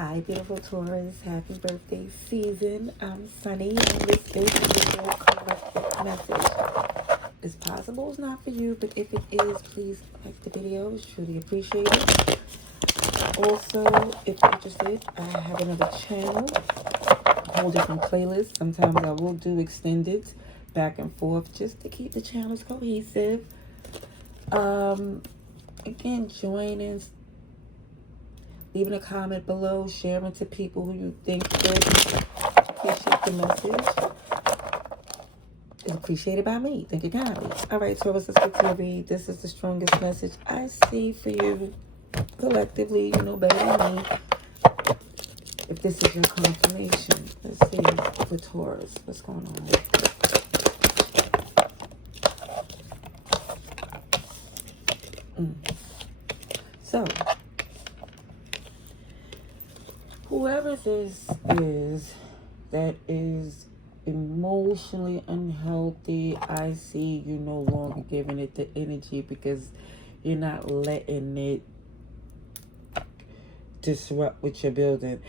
Hi, beautiful Taurus. Happy birthday season. I'm Sunny, and this is your collective message. It's possible it's not for you, but if it is, please like the video. It's truly appreciated. Also, if you're interested, I have another channel, a whole different playlist. Sometimes I will do extended back and forth just to keep the channels cohesive. Again, join in. Leaving a comment below, sharing to people who you think would appreciate the message. It's appreciated by me. Thank you kindly. All right, Taurus, let's get to your read. This is the strongest message I see for you collectively. You know better than me. If this is your confirmation, let's see for Taurus. What's going on? So, whoever this is that is emotionally unhealthy, I see you no longer giving it the energy because you're not letting it disrupt what you're building.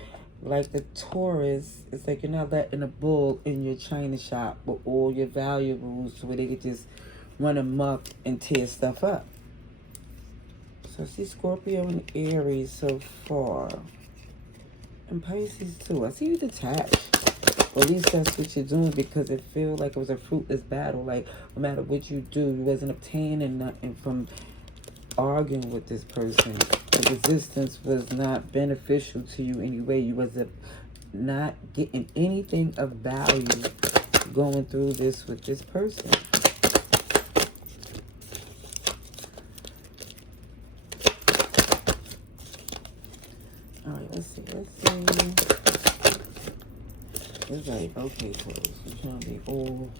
Like the Taurus, it's like you're not letting a bull in your china shop with all your valuables where they could just run amok and tear stuff up. So I see Scorpio and Aries so far. And Pisces too. I see you detached. Or at least that's what you're doing, because it feels like it was a fruitless battle. Like no matter what you do, you wasn't obtaining nothing from arguing with this person. The resistance was not beneficial to you anyway. You was not getting anything of value going through this with this person. All right, let's see. It's like, okay, Taurus, you're trying to be all...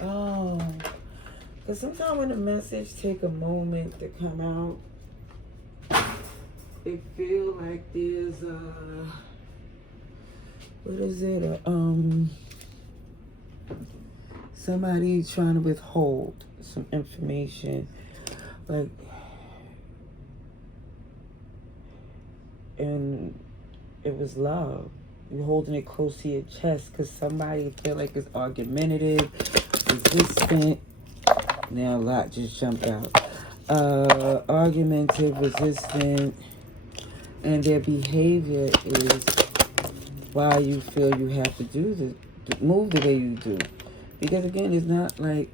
Oh, because sometimes when the message take a moment to come out, it feel like there's what is it? Somebody trying to withhold some information, like, and it was love. You're holding it close to your chest because somebody feel like it's argumentative, resistant. Now a lot just jumped out. Argumentative, resistant, and their behavior is why you feel you have to do this, move the way you do. Because again, it's not like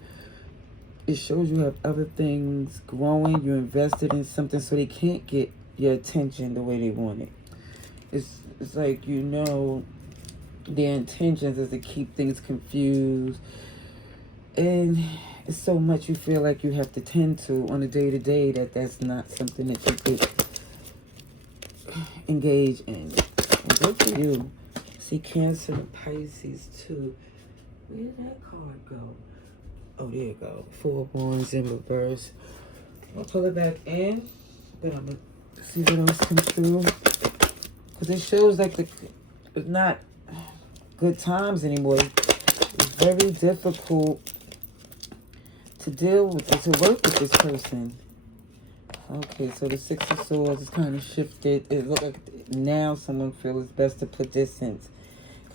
it shows you have other things growing. You're invested in something, so they can't get your attention the way they want it. It's like, you know, their intentions is to keep things confused. And it's so much you feel like you have to tend to on a day-to-day that that's not something that you could engage in. And good for you. See Cancer and Pisces too. Where did that card go? Oh, there you go. Four of Wands in reverse. I'll pull it back in. Then I'm going to see what else comes through. Because it shows like it's not good times anymore. It's very difficult to deal with, to work with this person. Okay, so the Six of Swords is kind of shifted. It looks like now someone feels it's best to put distance.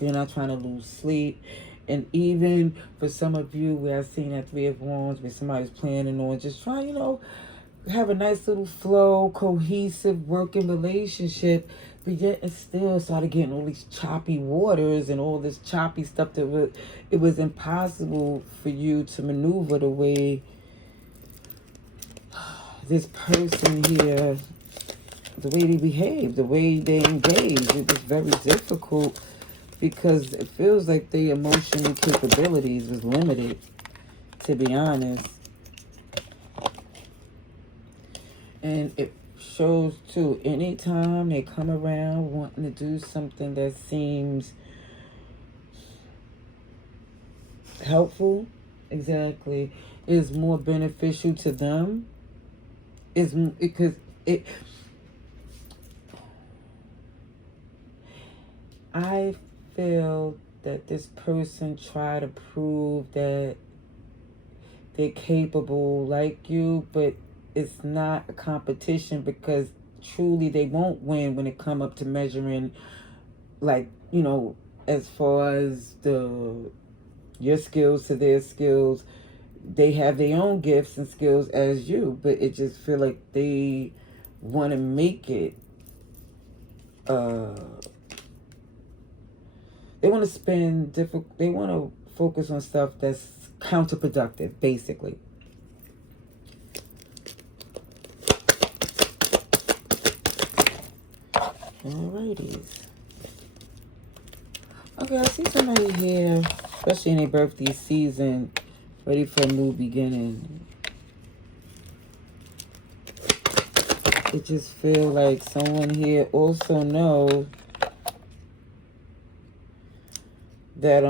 You're not trying to lose sleep. And even for some of you, where I've seen that Three of Wands, where somebody's planning on just trying, you know, have a nice little flow, cohesive working relationship, but yet it still started getting all these choppy waters and all this choppy stuff that it was impossible for you to maneuver the way this person here, the way they behave, the way they engage. It was very difficult because it feels like their emotional capabilities was limited, to be honest. And it shows too, anytime they come around wanting to do something that seems helpful, exactly, is more beneficial to them, is because I feel that this person tried to prove that they're capable like you, but it's not a competition because truly they won't win when it come up to measuring, like, you know, as far as your skills to their skills. They have their own gifts and skills as you, but it just feel like they want to make it, they want to they want to focus on stuff that's counterproductive, basically. Alrighties. Okay, I see somebody here, especially in their birthday season, ready for a new beginning. It just feel like someone here also know that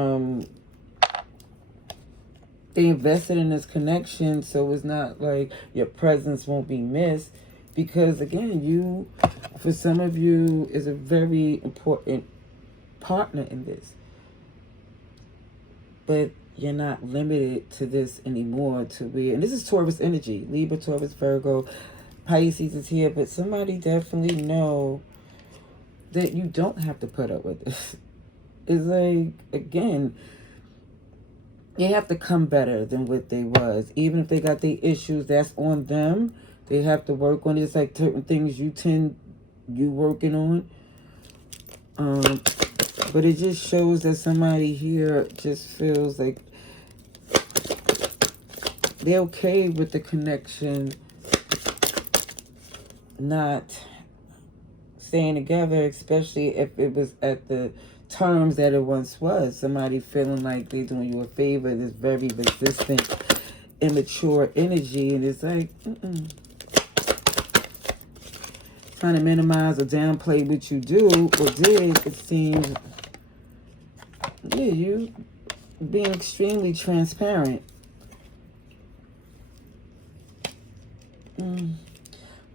they invested in this connection, so it's not like your presence won't be missed. Because again, you, for some of you, is a very important partner in this. But you're not limited to this anymore to where, and this is Taurus energy, Libra, Taurus, Virgo, Pisces is here, but somebody definitely know that you don't have to put up with this. It's like, again, they have to come better than what they was. Even if they got their issues, that's on them. They have to work on it. It's like certain things you working on. But it just shows that somebody here just feels like they're okay with the connection not staying together, especially if it was at the terms that it once was. Somebody feeling like they're doing you a favor, this very resistant, immature energy, and it's like, trying to minimize or downplay what you do or did. It seems, yeah, you being extremely transparent.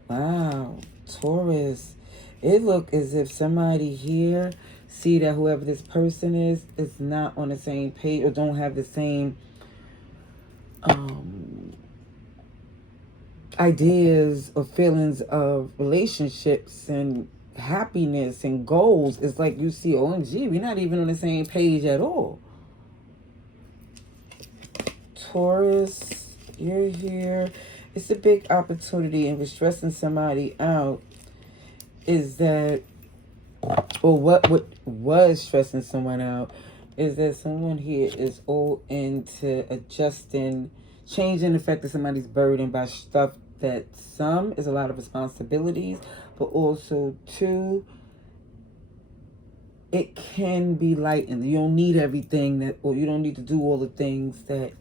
Wow, Taurus. It look as if somebody here see that whoever this person is not on the same page or don't have the same ideas or feelings of relationships and happiness and goals. It's like you see, OMG, we're not even on the same page at all. Taurus, you're here. It's a big opportunity, and what's stressing somebody out is that, or what was stressing someone out is that someone here is all into adjusting, changing the fact that somebody's burdened by stuff that some is a lot of responsibilities, but also two, it can be lightened. You don't need everything that, or you don't need to do all the things that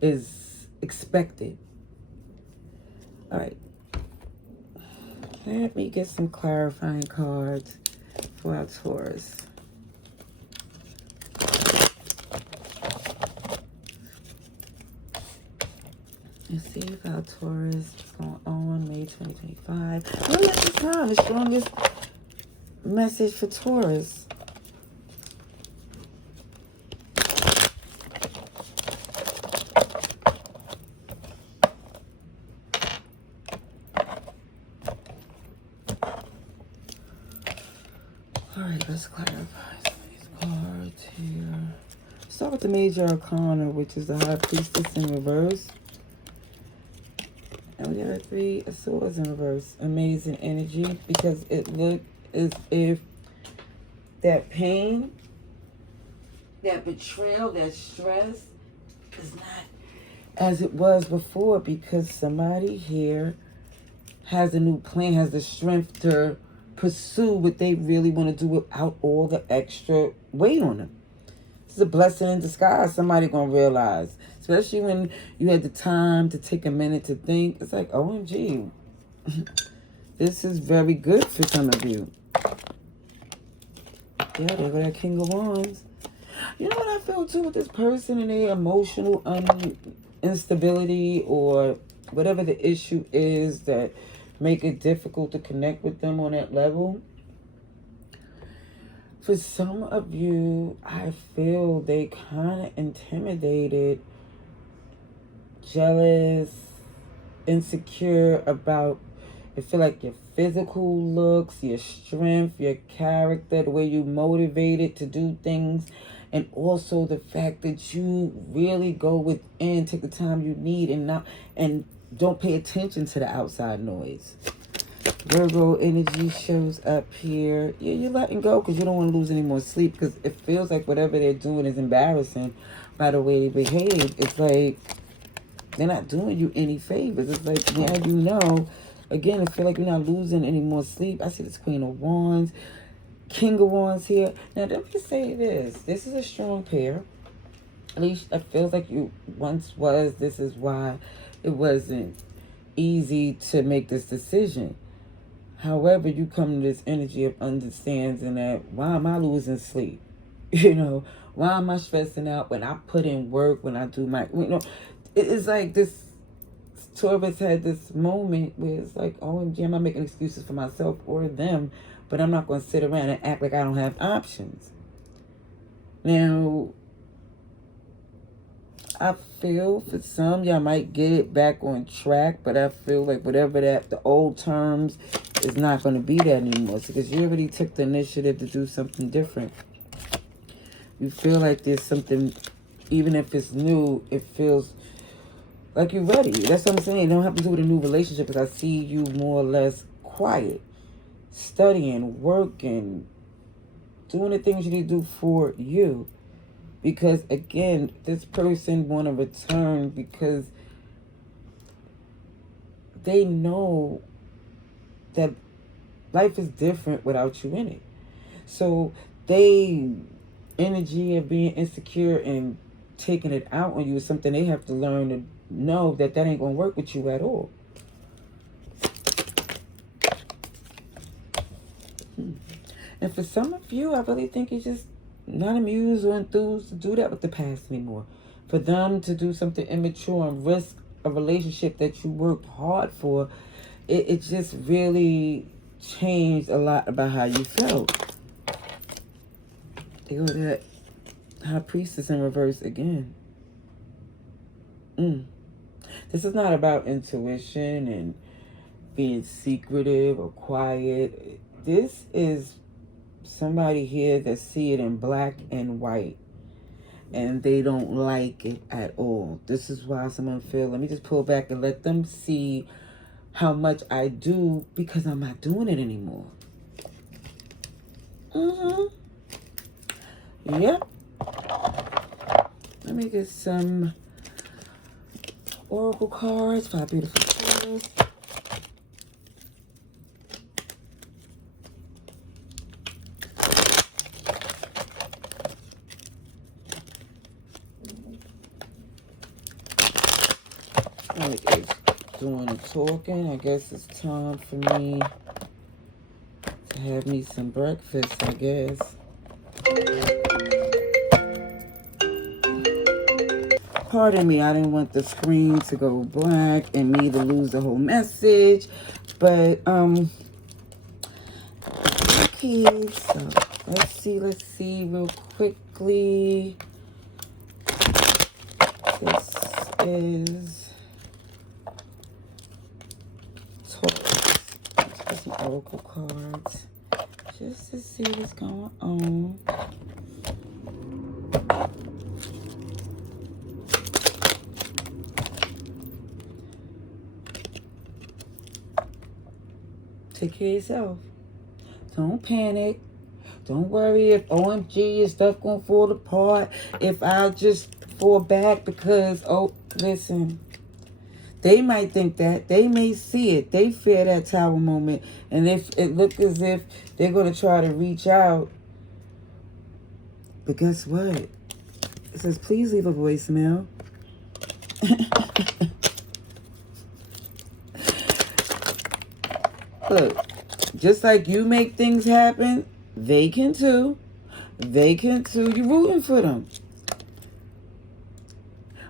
is expected. All right. Let me get some clarifying cards for our Taurus. Let's see if our Taurus is going on May 2025. Maybe at this time, the strongest message for Taurus. Alright, let's clarify some of these cards here. Start with the Major Arcana, which is the High Priestess in reverse. And we have 3 of Swords in reverse. Amazing energy, because it looked as if that pain, that betrayal, that stress is not as it was before, because somebody here has a new plan, has the strength to pursue what they really want to do without all the extra weight on them. It's a blessing in disguise. Somebody gonna realize, especially when you had the time to take a minute to think. It's like, OMG, this is very good for some of you. Yeah, there go that King of Wands. You know what I feel too with this person and their emotional instability or whatever the issue is that make it difficult to connect with them on that level. For some of you, I feel they kind of intimidated jealous, insecure about, I feel like your physical looks, your strength, your character, the way you motivated to do things, and also the fact that you really go within, take the time you need, and don't pay attention to the outside noise. Virgo energy shows up here. Yeah, you're letting go because you don't want to lose any more sleep, because it feels like whatever they're doing is embarrassing by the way they behave. It's like they're not doing you any favors. It's like, now you know. Again, I feel like you're not losing any more sleep. I see this Queen of Wands, King of Wands here. Now, let me say this. This is a strong pair. At least it feels like you once was. This is why it wasn't easy to make this decision. However, you come to this energy of understanding that, why am I losing sleep? You know, why am I stressing out when I put in work, when I do my, you know, it's like this. Taurus had this moment where it's like, OMG, I'm not making excuses for myself or them, but I'm not going to sit around and act like I don't have options. Now, I feel for some, y'all might get it back on track, but I feel like whatever that, the old terms, is not going to be that anymore. Because you already took the initiative to do something different. You feel like there's something, even if it's new, it feels like you're ready. That's what I'm saying. It don't have to do with a new relationship, because I see you more or less quiet, studying, working, doing the things you need to do for you. Because, again, this person want to return because they know that life is different without you in it. So they energy of being insecure and taking it out on you is something they have to learn to know that ain't going to work with you at all. And for some of you, I really think you're just not amused or enthused to do that with the past anymore. For them to do something immature and risk a relationship that you worked hard for, it just really changed a lot about how you felt. They go to that High Priestess in reverse again. This is not about intuition and being secretive or quiet. This is somebody here that see it in black and white, and they don't like it at all. This is why someone feel, let me just pull back and let them see how much I do, because I'm not doing it anymore. Yep. Let me get some oracle cards for our beautiful Taurus. It's doing the talking. I guess it's time for me to have me some breakfast, I guess. Pardon me, I didn't want the screen to go black and me to lose the whole message. But, okay, so let's see real quickly. This is Taurus. Let's get some oracle cards just to see what's going on. Take care of yourself. Don't panic. Don't worry if OMG your stuff gonna fall apart. If I just fall back because, oh, listen. They might think that. They may see it. They fear that tower moment. And if it looks as if they're gonna try to reach out. But guess what? It says, please leave a voicemail. Look, just like you make things happen, they can too. They can too. You're rooting for them.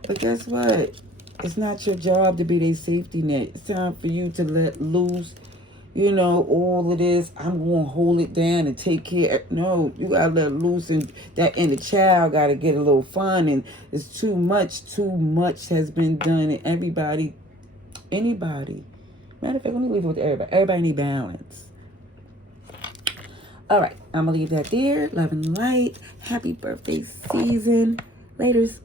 But guess what? It's not your job to be their safety net. It's time for you to let loose you know, all of this, I'm going to hold it down and take care. No, you got to let loose, and that inner child got to get a little fun. And it's too much has been done. And anybody, matter of fact, let me leave it with everybody. Everybody need balance. All right, I'm going to leave that there. Love and light. Happy birthday season. Laters.